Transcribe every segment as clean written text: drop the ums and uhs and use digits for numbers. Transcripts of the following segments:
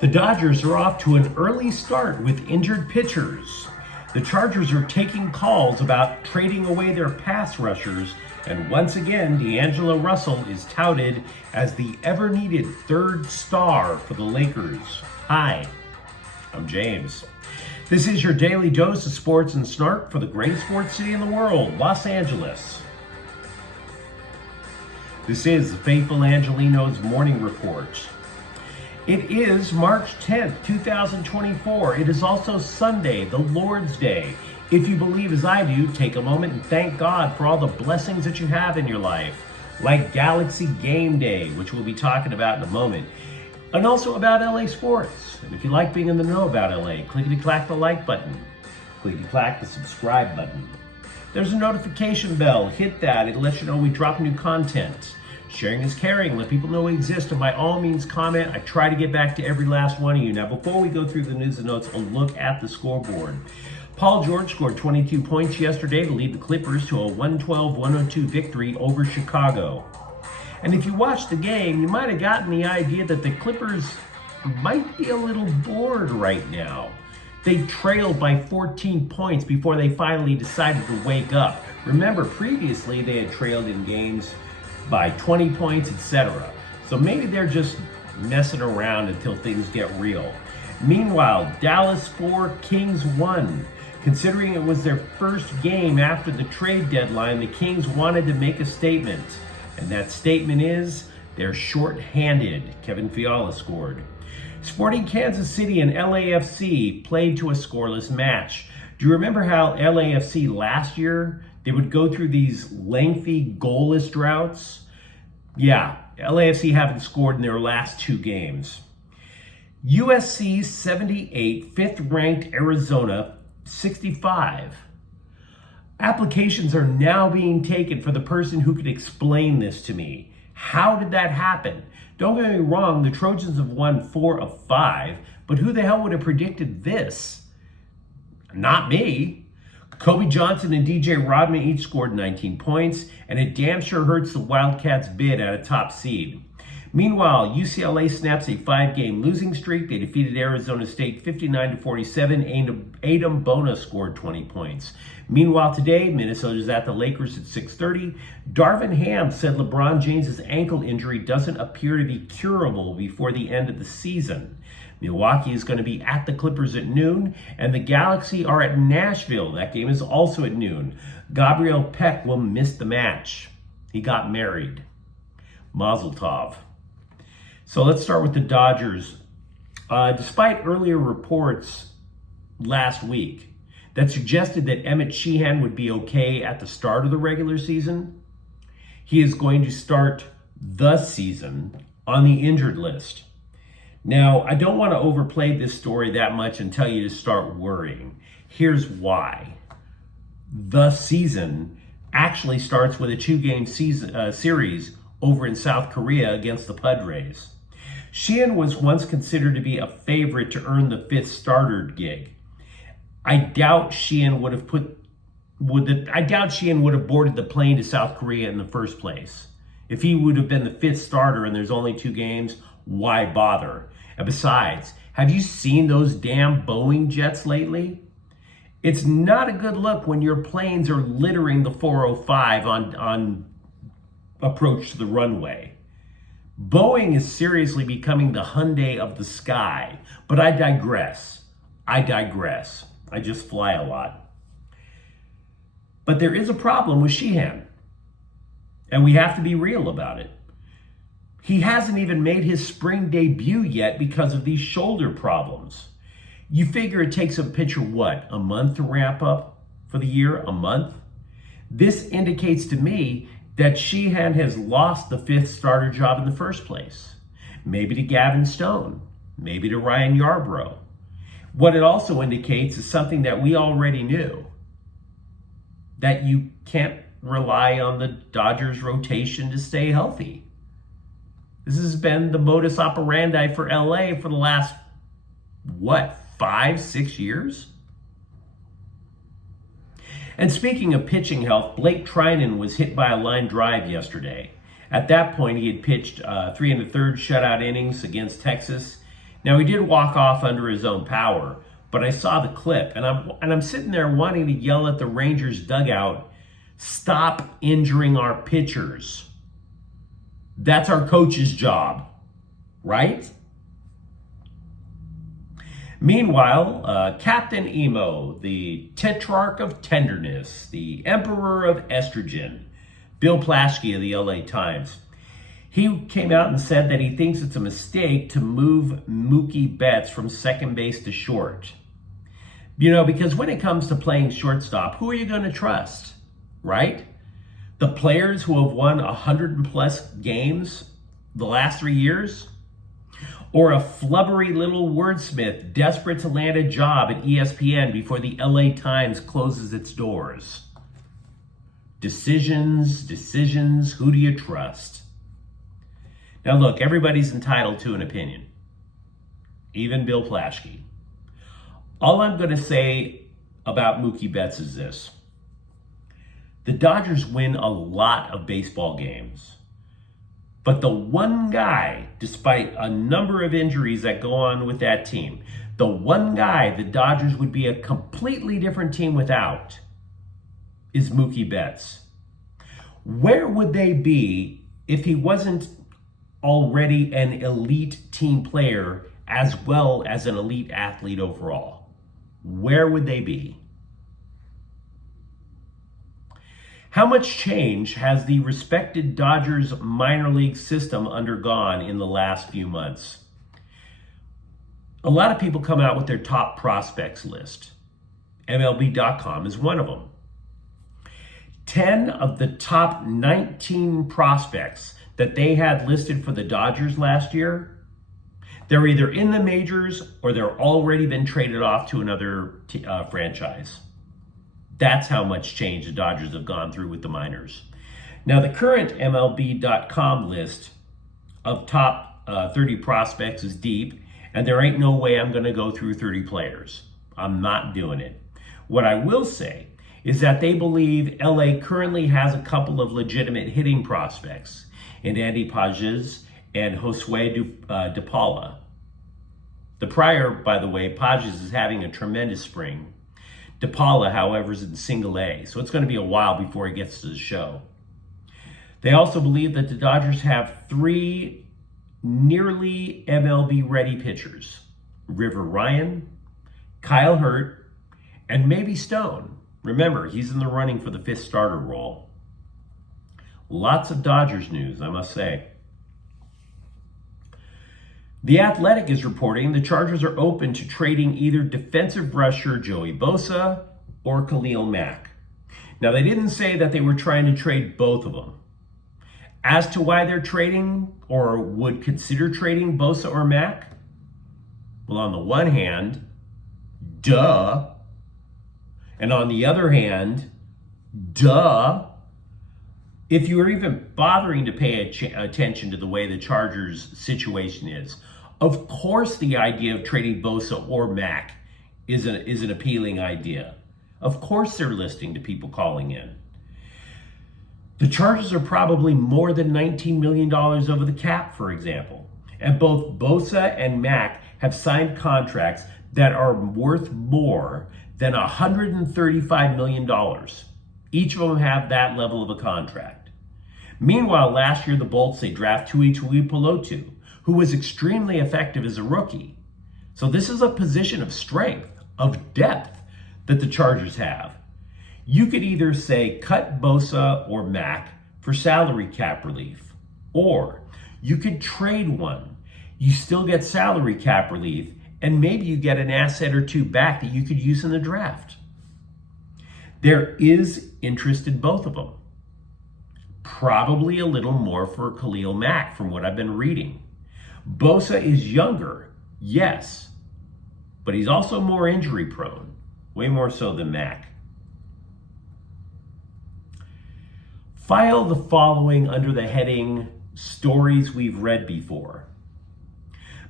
The Dodgers are off to an early start with injured pitchers. The Chargers are taking calls about trading away their pass rushers, and once again, D'Angelo Russell is touted as the ever-needed third star for the Lakers. Hi, I'm James. This is your daily dose of sports and snark for the greatest sports city in the world, Los Angeles. This is the faithful Angelenos morning report. It is March 10th, 2024. It is also Sunday, the Lord's Day. If you believe as I do, take a moment and thank God for all the blessings that you have in your life, like Galaxy Game Day, which we'll be talking about in a moment, and also about LA sports. And if you like being in the know about LA, clickety-clack the like button, clickety-clack the subscribe button. There's a notification bell. Hit that. It'll let you know we drop new content. Sharing is caring. Let people know we exist. And by all means, comment. I try to get back to every last one of you. Now, before we go through the news and notes, a look at the scoreboard. Paul George scored 22 points yesterday to lead the Clippers to a 112-102 victory over Chicago. And if you watched the game, you might have gotten the idea that the Clippers might be a little bored right now. They trailed by 14 points before they finally decided to wake up. Remember, previously they had trailed in games by 20 points, etc. So maybe they're just messing around until things get real. Meanwhile, Dallas 4, Kings 1. Considering it was their first game after the trade deadline, the Kings wanted to make a statement. And that statement is, they're short-handed. Kevin Fiala scored. Sporting Kansas City and LAFC played to a scoreless match. Do you remember how LAFC last year, they would go through these lengthy goalless droughts? Yeah, LAFC haven't scored in their last two games. USC 78, 5th ranked Arizona 65. Applications are now being taken for the person who could explain this to me. How did that happen? Don't get me wrong, the Trojans have won 4 of 5, but who the hell would have predicted this? Not me. Kobe Johnson and DJ Rodman each scored 19 points, and it damn sure hurts the Wildcats' bid at a top seed. Meanwhile, UCLA snaps a 5-game losing streak. They defeated Arizona State 59-47. Adam Bona scored 20 points. Meanwhile, today, Minnesota's at the Lakers at 6:30. Darvin Ham said LeBron James' ankle injury doesn't appear to be curable before the end of the season. Milwaukee is going to be at the Clippers at noon, and the Galaxy are at Nashville. That game is also at noon. Gabriel Peck will miss the match. He got married. Mazel tov. So let's start with the Dodgers. Despite earlier reports last week that suggested that Emmett Sheehan would be okay at the start of the regular season, he is going to start the season on the injured list. Now, I don't want to overplay this story that much and tell you to start worrying. Here's why. The season actually starts with a 2-game series over in South Korea against the Padres. Sheehan was once considered to be a favorite to earn the 5th starter gig. I doubt Sheehan would have boarded the plane to South Korea in the first place. If he would have been the 5th starter and there's only 2 games, why bother? And besides, have you seen those damn Boeing jets lately? It's not a good look when your planes are littering the 405 on approach to the runway. Boeing is seriously becoming the Hyundai of the sky. But I digress. I just fly a lot. But there is a problem with Sheehan. And we have to be real about it. He hasn't even made his spring debut yet because of these shoulder problems. You figure it takes a pitcher, what, a month to ramp up for the year? A month? This indicates to me that Sheehan has lost the 5th starter job in the first place. Maybe to Gavin Stone, maybe to Ryan Yarbrough. What it also indicates is something that we already knew, that you can't rely on the Dodgers rotation to stay healthy. This has been the modus operandi for LA for the last, 5-6 years? And speaking of pitching health, Blake Trinan was hit by a line drive yesterday. At that point, he had pitched 3 1/3 shutout innings against Texas. Now, he did walk off under his own power, but I saw the clip, and I'm sitting there wanting to yell at the Rangers dugout, stop injuring our pitchers. That's our coach's job, right? Meanwhile, Captain Emo, the tetrarch of tenderness, the emperor of estrogen, Bill Plaschke of the LA Times, he came out and said that he thinks it's a mistake to move Mookie Betts from second base to short. You know, because when it comes to playing shortstop, who are you going to trust, right? The players who have won 100+ games the last 3 years? Or a flubbery little wordsmith desperate to land a job at ESPN before the LA Times closes its doors? Decisions, who do you trust? Now look, everybody's entitled to an opinion, even Bill Plaschke. All I'm going to say about Mookie Betts is this. The Dodgers win a lot of baseball games, but the one guy, despite a number of injuries that go on with that team, the one guy the Dodgers would be a completely different team without is Mookie Betts. Where would they be if he wasn't already an elite team player as well as an elite athlete overall? Where would they be? How much change has the respected Dodgers minor league system undergone in the last few months? A lot of people come out with their top prospects list. MLB.com is one of them. 10 of the top 19 prospects that they had listed for the Dodgers last year, they're either in the majors or they're already been traded off to another franchise. That's how much change the Dodgers have gone through with the minors. Now, the current MLB.com list of top 30 prospects is deep, and there ain't no way I'm going to go through 30 players. I'm not doing it. What I will say is that they believe LA currently has a couple of legitimate hitting prospects in Andy Pages and Josue DePaula. The prior, by the way, Pages is having a tremendous spring. DePaula, however, is in single A, so it's going to be a while before he gets to the show. They also believe that the Dodgers have 3 nearly MLB-ready pitchers: River Ryan, Kyle Hurt, and maybe Stone. Remember, he's in the running for the 5th starter role. Lots of Dodgers news, I must say. The Athletic is reporting the Chargers are open to trading either defensive rusher Joey Bosa or Khalil Mack. Now, they didn't say that they were trying to trade both of them. As to why they're trading or would consider trading Bosa or Mack, well, on the one hand, duh. And on the other hand, duh. If you are even bothering to pay attention to the way the Chargers situation is, of course the idea of trading Bosa or Mack is an appealing idea. Of course they're listening to people calling in. The Chargers are probably more than $19 million over the cap, for example. And both Bosa and Mack have signed contracts that are worth more than $135 million. Each of them have that level of a contract. Meanwhile, last year the Bolts, they draft Tui Tuipulotu, who was extremely effective as a rookie. So this is a position of strength, of depth that the Chargers have. You could either say cut Bosa or Mack for salary cap relief, or you could trade one. You still get salary cap relief, and maybe you get an asset or two back that you could use in the draft. There is interest in both of them. Probably a little more for Khalil Mack from what I've been reading. Bosa is younger, yes, but he's also more injury prone, way more so than Mack. File the following under the heading Stories We've Read Before.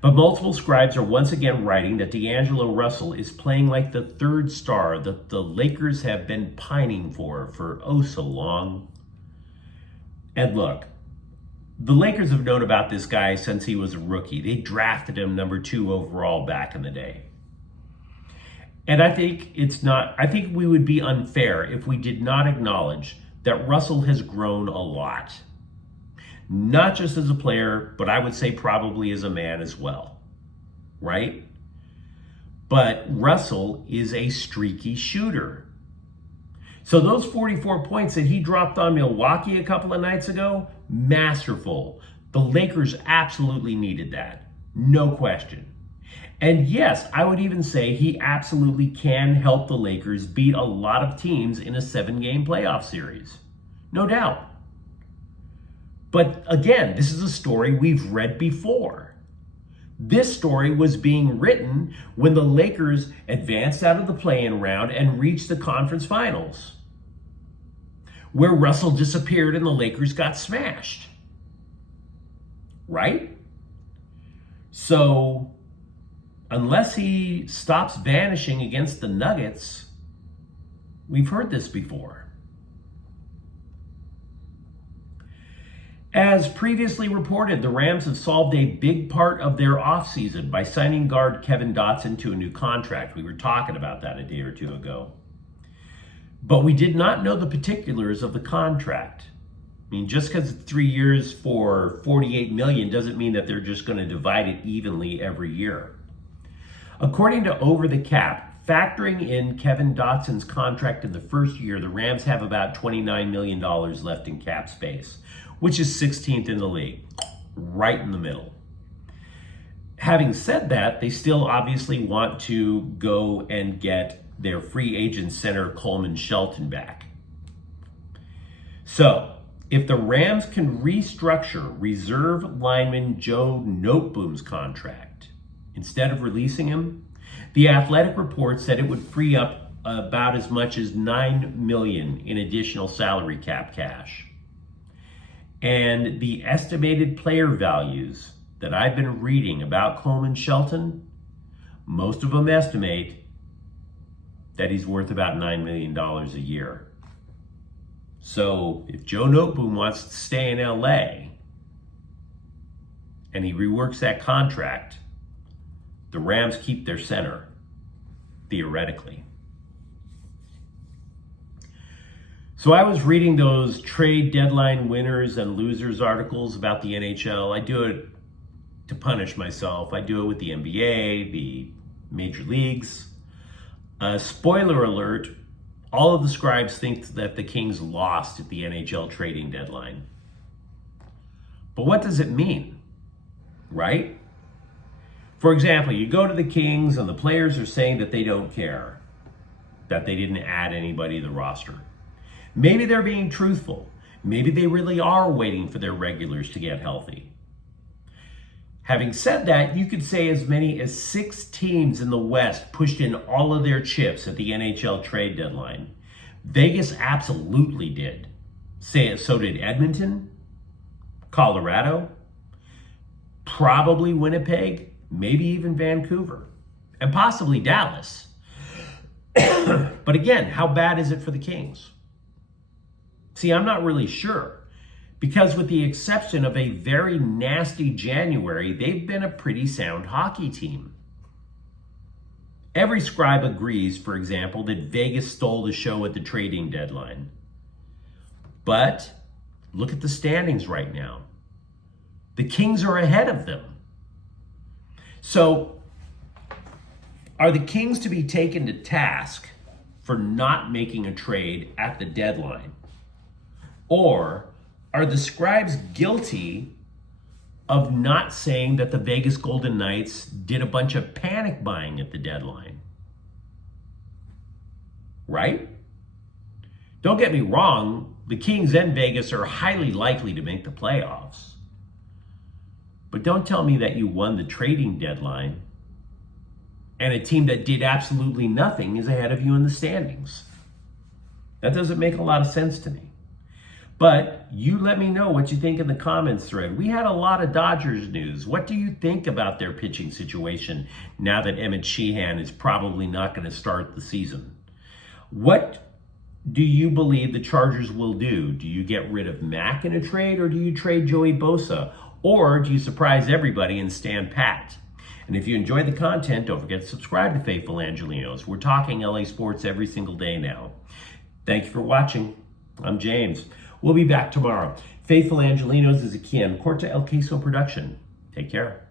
But multiple scribes are once again writing that D'Angelo Russell is playing like the third star that the Lakers have been pining for oh so long. And look, The Lakers have known about this guy since he was a rookie. They drafted him number 2 overall back in the day. And I think we would be unfair if we did not acknowledge that Russell has grown a lot. Not just as a player, but I would say probably as a man as well, right? But Russell is a streaky shooter. So those 44 points that he dropped on Milwaukee a couple of nights ago, masterful. The Lakers absolutely needed that, no question. And yes, I would even say he absolutely can help the Lakers beat a lot of teams in a 7-game playoff series. No doubt. But again, this is a story we've read before. This story was being written when the Lakers advanced out of the play-in round and reached the conference finals, where Russell disappeared and the Lakers got smashed. Right? So, unless he stops vanishing against the Nuggets, we've heard this before. As previously reported, the Rams have solved a big part of their offseason by signing guard Kevin Dotson to a new contract. We were talking about that a day or two ago. But we did not know the particulars of the contract. I mean, just because it's 3 years for $48 million doesn't mean that they're just going to divide it evenly every year. According to Over the Cap, factoring in Kevin Dotson's contract in the first year, the Rams have about $29 million left in cap space, which is 16th in the league, right in the middle. Having said that, they still obviously want to go and get their free agent center Coleman Shelton back. So, if the Rams can restructure reserve lineman Joe Noteboom's contract, instead of releasing him, the Athletic report said it would free up about as much as $9 million in additional salary cap cash. And the estimated player values that I've been reading about Coleman Shelton, most of them estimate that he's worth about $9 million a year. So if Joe Noteboom wants to stay in LA and he reworks that contract, the Rams keep their center, theoretically. So I was reading those trade deadline winners and losers articles about the NHL. I do it to punish myself. I do it with the NBA, the major leagues. Spoiler alert, all of the scribes think that the Kings lost at the NHL trading deadline. But what does it mean, right? For example, you go to the Kings and the players are saying that they don't care, that they didn't add anybody to the roster. Maybe they're being truthful. Maybe they really are waiting for their regulars to get healthy. Having said that, you could say as many as 6 teams in the West pushed in all of their chips at the NHL trade deadline. Vegas absolutely did. So did Edmonton, Colorado, probably Winnipeg, maybe even Vancouver, and possibly Dallas. But again, how bad is it for the Kings? See, I'm not really sure. Because with the exception of a very nasty January, they've been a pretty sound hockey team. Every scribe agrees, for example, that Vegas stole the show at the trading deadline. But look at the standings right now. The Kings are ahead of them. So, are the Kings to be taken to task for not making a trade at the deadline? Or are the scribes guilty of not saying that the Vegas Golden Knights did a bunch of panic buying at the deadline? Right? Don't get me wrong, the Kings and Vegas are highly likely to make the playoffs. But don't tell me that you won the trading deadline and a team that did absolutely nothing is ahead of you in the standings. That doesn't make a lot of sense to me. But you let me know what you think in the comments thread. We had a lot of Dodgers news. What do you think about their pitching situation now that Emmett Sheehan is probably not going to start the season? What do you believe the Chargers will do? Do you get rid of Mack in a trade, or do you trade Joey Bosa? Or do you surprise everybody and stand pat? And if you enjoyed the content, don't forget to subscribe to Faithful Angelenos. We're talking LA sports every single day now. Thank you for watching. I'm James. We'll be back tomorrow. Faithful Angelenos is a Quien Corta El Queso production. Take care.